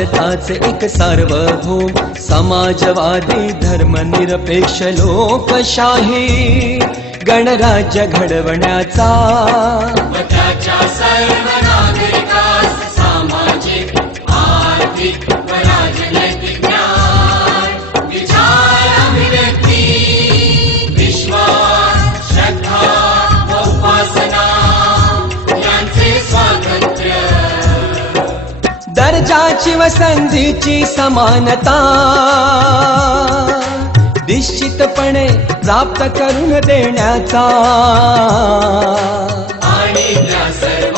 भारताचे एक सार्वभौम समाजवादी धर्मनिरपेक्ष लोकशाही गणराज्य घडवण्याचा व त्याच्या सर्व नागरिकास सामाजिक आर्थिक व राजनैतिक न्याय विचार अभिव्यक्ती विश्वास श्रद्धा व उपासना यांचे स्वातंत्र्य दर्जाची व संधीची समानता निश्चितपणे प्राप्त करून देण्याचा आणि त्या सर्व